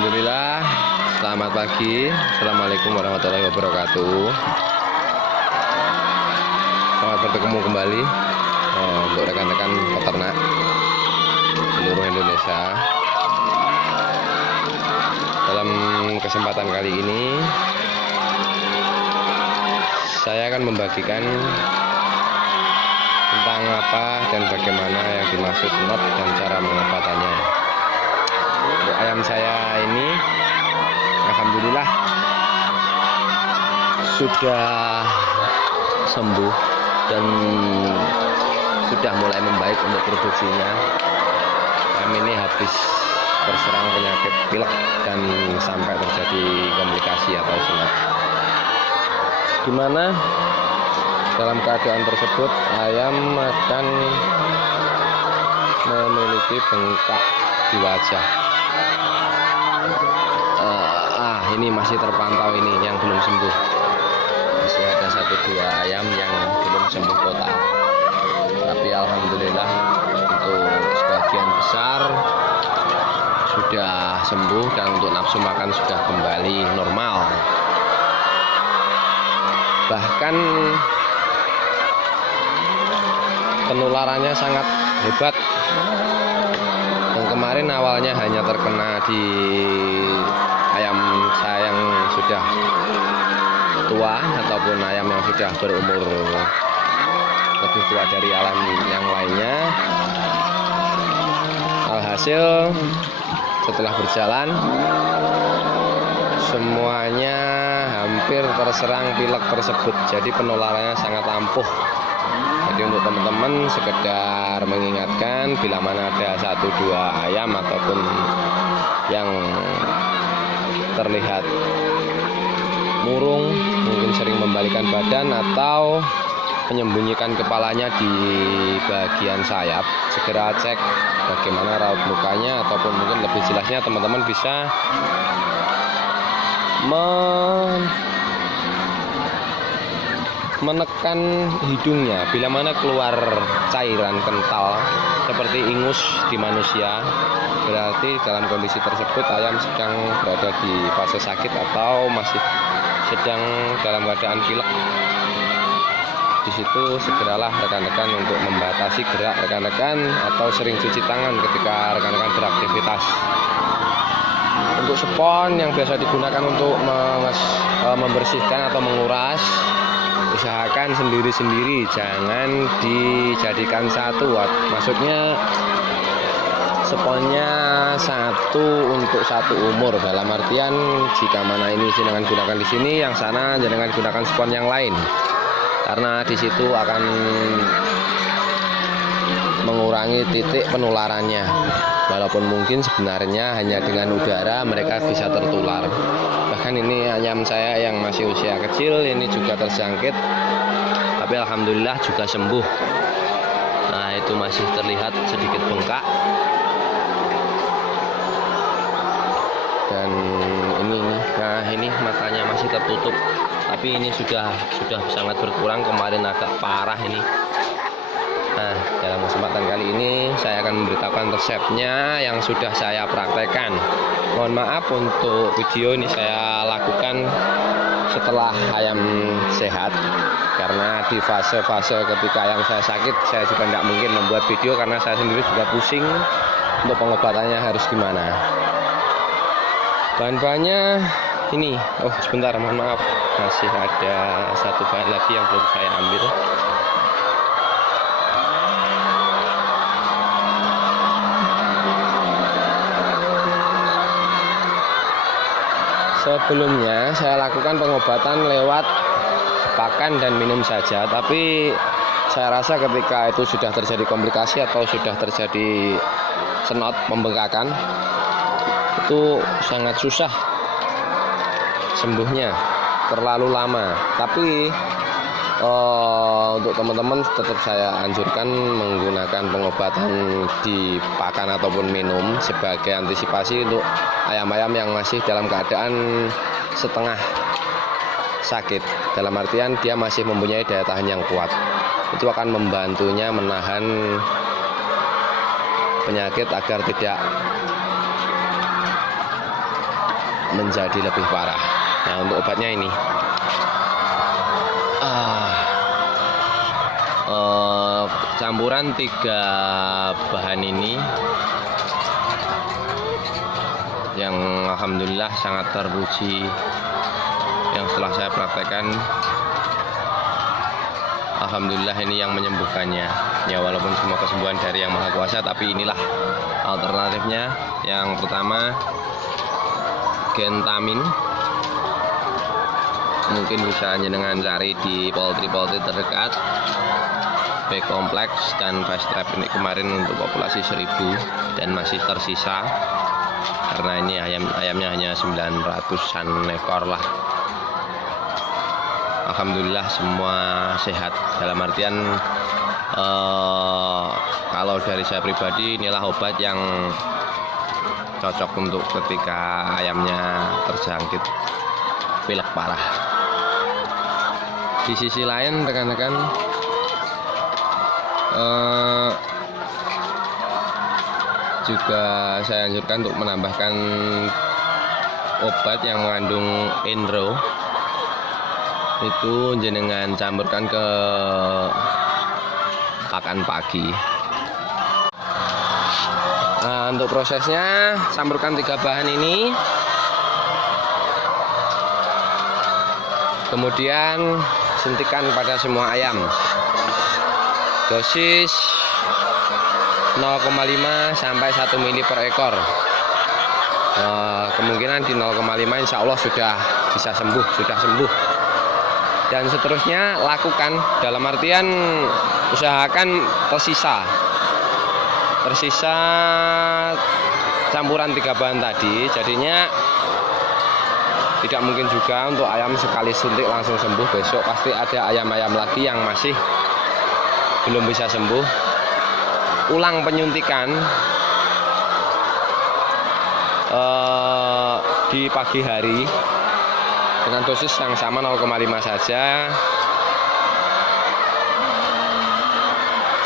Alhamdulillah, selamat pagi. Assalamualaikum warahmatullahi wabarakatuh. Selamat bertemu kembali untuk rekan-rekan peternak seluruh Indonesia. Dalam kesempatan kali ini saya akan membagikan tentang apa dan bagaimana yang dimaksud not dan cara pengobatannya. Untuk ayam saya ini alhamdulillah sudah sembuh dan sudah mulai membaik untuk produksinya. Ayam ini habis terserang penyakit pilek dan sampai terjadi komplikasi atau senat, dimana dalam keadaan tersebut ayam akan memiliki bengkak di wajah. Ini masih terpantau, ini yang belum sembuh. Masih ada 1-2 ayam yang belum sembuh total. Tapi alhamdulillah untuk sebagian besar sudah sembuh dan untuk nafsu makan sudah kembali normal. Bahkan penularannya sangat hebat. Yang kemarin awalnya hanya terkena di ayam saya yang sudah tua ataupun ayam yang sudah berumur lebih tua dari ayam yang lainnya. Alhasil setelah berjalan semuanya hampir terserang pilek tersebut. Jadi penularannya sangat ampuh. Jadi untuk teman-teman sekedar mengingatkan, bila mana ada 1-2 ayam ataupun yang terlihat murung, mungkin sering membalikan badan atau menyembunyikan kepalanya di bagian sayap, segera cek bagaimana raut mukanya, ataupun mungkin lebih jelasnya teman-teman bisa menekan hidungnya. Bila mana keluar cairan kental seperti ingus di manusia, berarti dalam kondisi tersebut ayam sedang berada di fase sakit atau masih sedang dalam keadaan pilek. Di situ segeralah rekan-rekan untuk membatasi gerak rekan-rekan atau sering cuci tangan ketika rekan-rekan beraktivitas. Untuk spons yang biasa digunakan untuk membersihkan atau menguras, usahakan sendiri-sendiri, jangan dijadikan satu. Maksudnya sponnya satu untuk satu umur, dalam artian jika mana ini jangan gunakan di sini, yang sana jangan gunakan spon yang lain, karena di situ akan mengurangi titik penularannya. Walaupun mungkin sebenarnya hanya dengan udara mereka bisa tertular. Bahkan ini ayam saya yang masih usia kecil ini juga terjangkit, tapi alhamdulillah juga sembuh. Nah, itu masih terlihat sedikit bengkak. Dan ini matanya masih tertutup, tapi ini sudah sangat berkurang. Kemarin agak parah ini. Nah, dalam kesempatan kali ini saya akan memberitahukan resepnya yang sudah saya praktekkan. Mohon maaf untuk video ini saya lakukan setelah ayam sehat, karena di fase-fase ketika ayam saya sakit saya juga tidak mungkin membuat video karena saya sendiri juga pusing untuk pengobatannya harus gimana. Bahan-bahannya ini, sebentar, mohon maaf, masih ada 1 bahan lagi yang belum saya ambil. Sebelumnya saya lakukan pengobatan lewat pakan dan minum saja, tapi saya rasa ketika itu sudah terjadi komplikasi atau sudah terjadi senot, pembengkakan, itu sangat susah sembuhnya, terlalu lama. Tapi untuk teman-teman tetap saya anjurkan menggunakan pengobatan di pakan ataupun minum sebagai antisipasi untuk ayam-ayam yang masih dalam keadaan setengah sakit. Dalam artian dia masih mempunyai daya tahan yang kuat. Itu akan membantunya menahan penyakit agar tidak menjadi lebih parah. Nah, untuk obatnya ini campuran 3 bahan ini yang alhamdulillah sangat terpuji, yang setelah saya praktekkan alhamdulillah ini yang menyembuhkannya. Ya, walaupun semua kesembuhan dari Yang Maha Kuasa, tapi inilah alternatifnya. Yang pertama Gentamin, mungkin bisa dengan cari di poultry terdekat. B kompleks dan fast trap ini kemarin untuk populasi 1000 dan masih tersisa karena ini ayamnya hanya 900-an ekor lah. Alhamdulillah semua sehat, dalam artian kalau dari saya pribadi inilah obat yang cocok untuk ketika ayamnya terjangkit pilek parah. Di sisi lain rekan-rekan, juga saya anjurkan untuk menambahkan obat yang mengandung enro. Itu jenengan campurkan ke pakan pagi. Nah, untuk prosesnya campurkan 3 bahan ini, kemudian suntikan pada semua ayam. Dosis 0,5 sampai 1 mili per ekor. Kemungkinan di 0,5 insya Allah sudah bisa sembuh, sudah sembuh. Dan seterusnya lakukan, dalam artian usahakan tersisa campuran 3 bahan tadi. Jadinya tidak mungkin juga untuk ayam sekali suntik langsung sembuh. Besok pasti ada ayam-ayam lagi yang masih belum bisa sembuh. Ulang penyuntikan di pagi hari dengan dosis yang sama 0,5 saja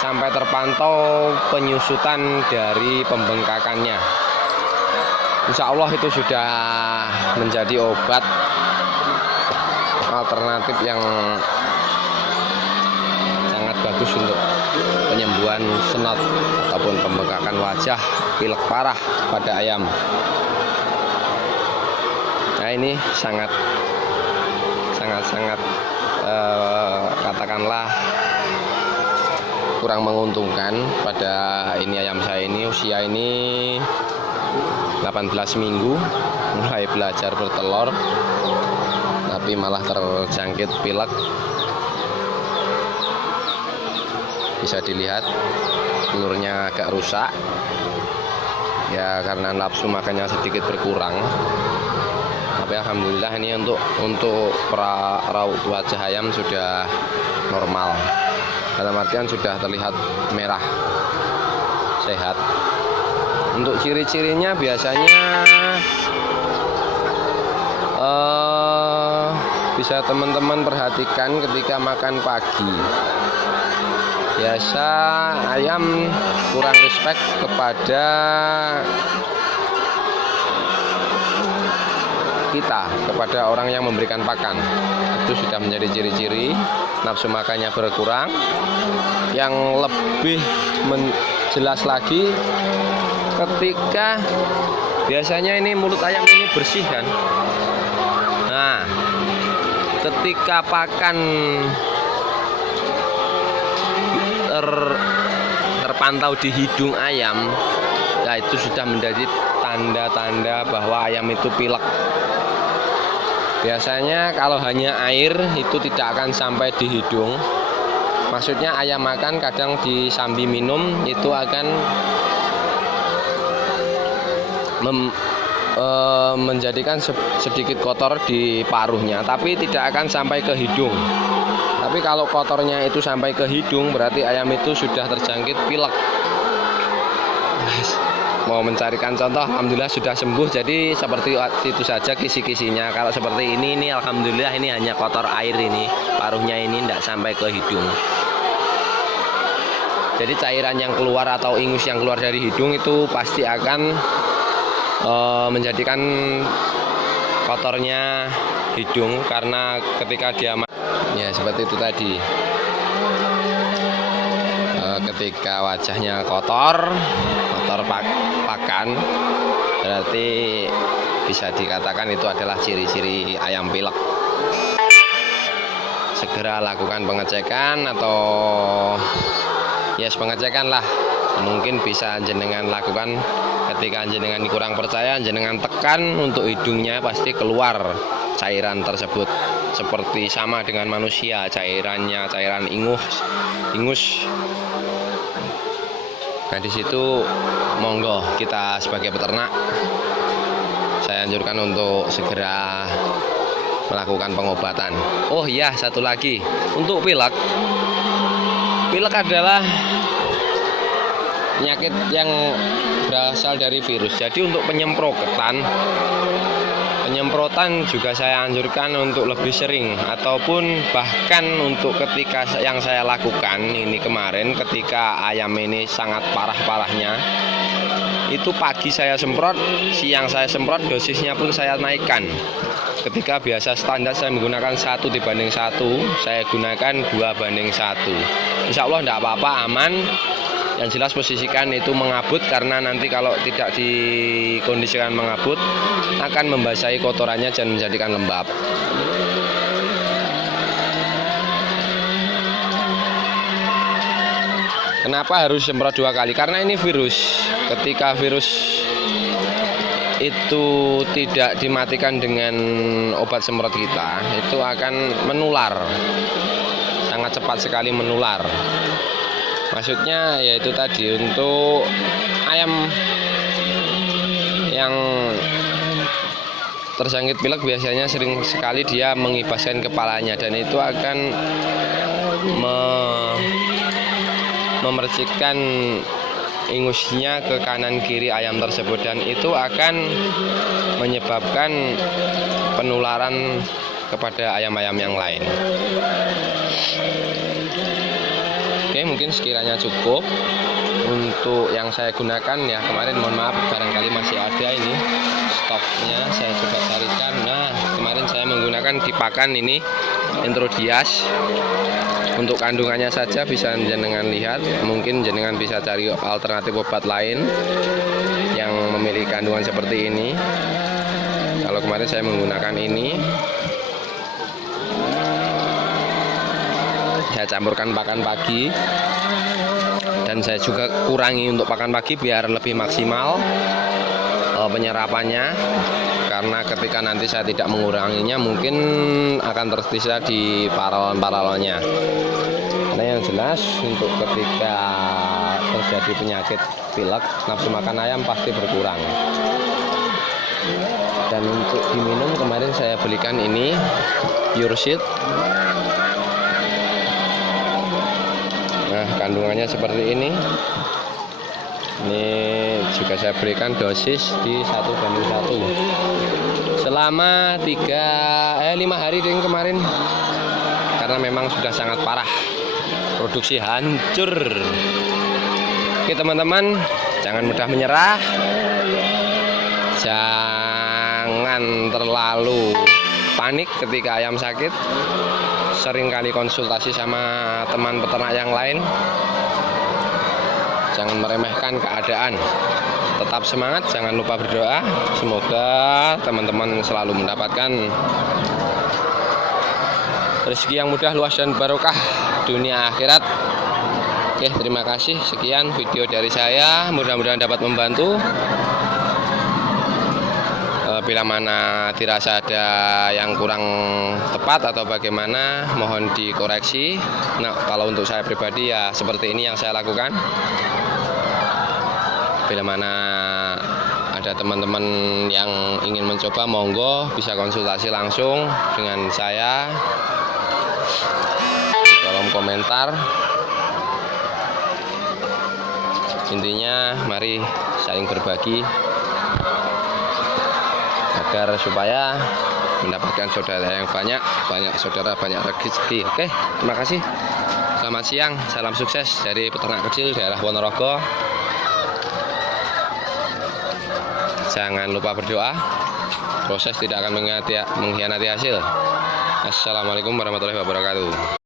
sampai terpantau penyusutan dari pembengkakannya. Insya Allah itu sudah menjadi obat alternatif yang sangat bagus untuk penyembuhan senot ataupun pembengkakan wajah pilek parah pada ayam. Nah, ini sangat katakanlah kurang menguntungkan pada ini ayam saya ini. Usia ini 18 minggu mulai belajar bertelur, tapi malah terjangkit pilek. Bisa dilihat telurnya agak rusak ya, karena nafsu makannya sedikit berkurang. Tapi alhamdulillah ini untuk raut wajah ayam sudah normal, dalam artian sudah terlihat merah, sehat. Untuk ciri-cirinya biasanya bisa teman-teman perhatikan ketika makan pagi. Biasa ayam kurang respect kepada kita, kepada orang yang memberikan pakan. Itu sudah menjadi ciri-ciri. Nafsu makannya berkurang. Yang lebih jelas lagi ketika biasanya ini mulut ayam ini bersih kan. Nah, ketika pakan terpantau di hidung ayam, ya itu sudah menjadi tanda-tanda bahwa ayam itu pilek. Biasanya kalau hanya air itu tidak akan sampai di hidung. Maksudnya ayam makan kadang disambi minum itu akan menjadikan sedikit kotor di paruhnya, tapi tidak akan sampai ke hidung. Tapi kalau kotornya itu sampai ke hidung, berarti ayam itu sudah terjangkit pilek. Mau mencarikan contoh, alhamdulillah sudah sembuh. Jadi seperti itu saja kisi-kisinya. Kalau seperti ini alhamdulillah ini hanya kotor air, ini paruhnya ini tidak sampai ke hidung. Jadi cairan yang keluar atau ingus yang keluar dari hidung itu pasti akan menjadikan kotornya hidung karena ketika dia ya seperti itu tadi. Ketika wajahnya kotor pakan, berarti bisa dikatakan itu adalah ciri-ciri ayam pilek. Segera lakukan pengecekan atau pengecekan lah. Mungkin bisa jenengan lakukan ketika jenengan kurang percaya, jenengan tekan untuk hidungnya, pasti keluar cairan tersebut. Seperti sama dengan manusia, cairan ingus. Nah di situ monggo kita sebagai peternak, saya anjurkan untuk segera melakukan pengobatan. Oh iya, satu lagi untuk pilek adalah penyakit yang berasal dari virus. Jadi untuk penyemprotan juga saya anjurkan untuk lebih sering, ataupun bahkan untuk ketika yang saya lakukan ini kemarin ketika ayam ini sangat parah-parahnya, itu pagi saya semprot, siang saya semprot, dosisnya pun saya naikkan. Ketika biasa standar saya menggunakan 1:1, saya gunakan 2:1. Insya Allah tidak apa-apa, aman. Yang jelas posisikan itu mengabut, karena nanti kalau tidak dikondisikan mengabut akan membasahi kotorannya dan menjadikan lembab. Kenapa harus semprot 2 kali? Karena ini virus. Ketika virus itu tidak dimatikan dengan obat semprot kita, itu akan menular, sangat cepat sekali menular. Maksudnya yaitu tadi, untuk ayam yang terjangkit pilek biasanya sering sekali dia mengibaskan kepalanya, dan itu akan memercikkan ingusnya ke kanan kiri ayam tersebut, dan itu akan menyebabkan penularan kepada ayam-ayam yang lain. Oke, mungkin sekiranya cukup untuk yang saya gunakan ya kemarin. Mohon maaf, barangkali masih ada ini stoknya, saya coba carikan. Nah, kemarin saya menggunakan di pakan ini Introdias. Untuk kandungannya saja bisa jenengan lihat, mungkin jenengan bisa cari alternatif obat lain yang memiliki kandungan seperti ini. Kalau kemarin saya menggunakan ini, saya campurkan pakan pagi, dan saya juga kurangi untuk pakan pagi biar lebih maksimal penyerapannya, karena ketika nanti saya tidak menguranginya mungkin akan tersisa di paralon-paralonnya. Nah, yang jelas untuk ketika terjadi penyakit pilek, nafsu makan ayam pasti berkurang. Dan untuk diminum kemarin saya belikan ini Pure Seed. Nah, kandungannya seperti ini. Ini juga saya berikan dosis di 1:1 selama 5 hari dengan kemarin, karena memang sudah sangat parah, produksi hancur. Oke teman-teman, jangan mudah menyerah, jangan terlalu panik ketika ayam sakit. Seringkali konsultasi sama teman peternak yang lain. Jangan meremehkan keadaan, tetap semangat, jangan lupa berdoa. Semoga teman-teman selalu mendapatkan rezeki yang mudah, luas dan barokah dunia akhirat. Oke, terima kasih. Sekian video dari saya, mudah-mudahan dapat membantu. Bila mana dirasa ada yang kurang tepat atau bagaimana, mohon dikoreksi. Nah, kalau untuk saya pribadi ya seperti ini yang saya lakukan. Bila mana ada teman-teman yang ingin mencoba, monggo bisa konsultasi langsung dengan saya di kolom komentar. Intinya mari saling berbagi agar supaya mendapatkan saudara yang banyak saudara, banyak rezeki. Oke, terima kasih. Selamat siang, salam sukses dari peternak kecil daerah Ponorogo. Jangan lupa berdoa. Proses tidak akan mengkhianati hasil. Assalamualaikum warahmatullahi wabarakatuh.